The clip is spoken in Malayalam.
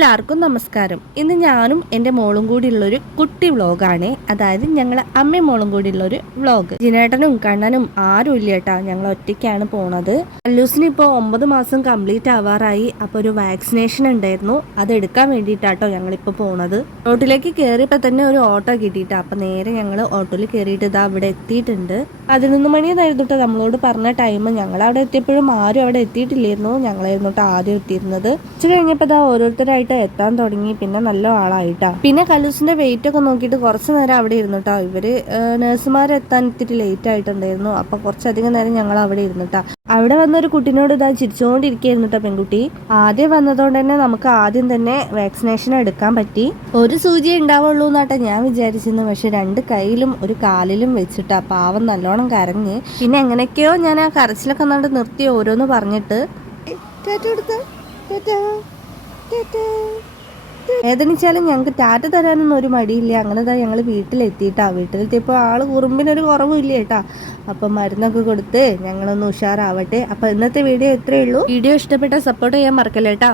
എല്ലാവർക്കും നമസ്കാരം. ഇന്ന് ഞാനും എൻ്റെ മോളും കൂടിയുള്ളൊരു കുട്ടി വ്ളോഗാണ്. അതായത് ഞങ്ങൾ അമ്മയും മോളും കൂടിയുള്ളൊരു വ്ളോഗ്. ജിനേട്ടനും കണ്ണനും ആരും ഇല്ല കേട്ടാ, ഞങ്ങൾ ഒറ്റയ്ക്കാണ് പോണത്. അല്ലൂസിന് ഇപ്പോൾ 9 മാസം കംപ്ലീറ്റ് ആവാറായി. അപ്പോൾ ഒരു വാക്സിനേഷൻ ഉണ്ടായിരുന്നു, അത് എടുക്കാൻ വേണ്ടിയിട്ടാട്ടോ ഞങ്ങളിപ്പോൾ പോണത്. റോട്ടിലേക്ക് കയറിയപ്പോൾ തന്നെ ഒരു ഓട്ടോ കിട്ടിയിട്ടാ. അപ്പം നേരെ ഞങ്ങൾ ഓട്ടോയിൽ കയറിയിട്ട് ഇതാ അവിടെ എത്തിയിട്ടുണ്ട്. 11 മണിയെന്നായിരുന്നു കേട്ടോ നമ്മളോട് പറഞ്ഞ ടൈം. ഞങ്ങൾ അവിടെ എത്തിയപ്പോഴും ആരും അവിടെ എത്തിയിട്ടില്ലായിരുന്നു. ഞങ്ങളായിരുന്നു കേട്ടോ ആദ്യം എത്തിയിരുന്നത്. ഉച്ച കഴിഞ്ഞപ്പോൾ ഇതാ ഓരോരുത്തരായിട്ട് എത്താൻ തുടങ്ങി. പിന്നെ നല്ല ആളായിട്ടാ. പിന്നെ കലൂസിന്റെ വെയിറ്റ് ഒക്കെ നോക്കിയിട്ട് കുറച്ച് നേരം അവിടെ ഇരുന്നിട്ടാ. ഇവര് നഴ്സുമാരെത്താൻ ഇത്തിരി ലേറ്റ് ആയിട്ടുണ്ടായിരുന്നു. അപ്പൊ കുറച്ചധികം നേരം ഞങ്ങൾ അവിടെ ഇരുന്നിട്ടാ. അവിടെ വന്നൊരു കുട്ടീനോട് ഇതാ ചിരിച്ചുകൊണ്ടിരിക്കുകയായിരുന്നു കേട്ടോ പെൺകുട്ടി. ആദ്യം വന്നതുകൊണ്ട് തന്നെ നമുക്ക് ആദ്യം തന്നെ വാക്സിനേഷൻ എടുക്കാൻ പറ്റി. ഒരു സൂചി ഉണ്ടാവുള്ളൂ എന്നാട്ടെ ഞാൻ വിചാരിച്ചിരുന്നു. പക്ഷെ 2 കൈയിലും ഒരു കാലിലും വെച്ചിട്ടാ. പാവം നല്ലോണം കരഞ്ഞ്. പിന്നെ എങ്ങനെയൊക്കെയോ ഞാൻ ആ കരച്ചിലൊക്കെ കണ്ട് നിർത്തി ഓരോന്ന് പറഞ്ഞിട്ട് വേദനിച്ചാലും ഞങ്ങൾക്ക് ടാറ്റ തരാനൊന്നും ഒരു മടിയില്ല. അങ്ങനെ തന്നെ ഞങ്ങൾ വീട്ടിലെത്തിയിട്ടാ. വീട്ടിലെത്തിയപ്പോൾ ആള് കുറുമ്പിനൊരു കുറവില്ല കേട്ടാ. അപ്പം മരുന്നൊക്കെ കൊടുത്ത് ഞങ്ങളൊന്ന് ഉഷാറാവട്ടെ. അപ്പം ഇന്നത്തെ വീഡിയോ ഇത്രയേ ഉള്ളൂ. വീഡിയോ ഇഷ്ടപ്പെട്ട സപ്പോർട്ട് ചെയ്യാൻ മറക്കല്ലേട്ടാ.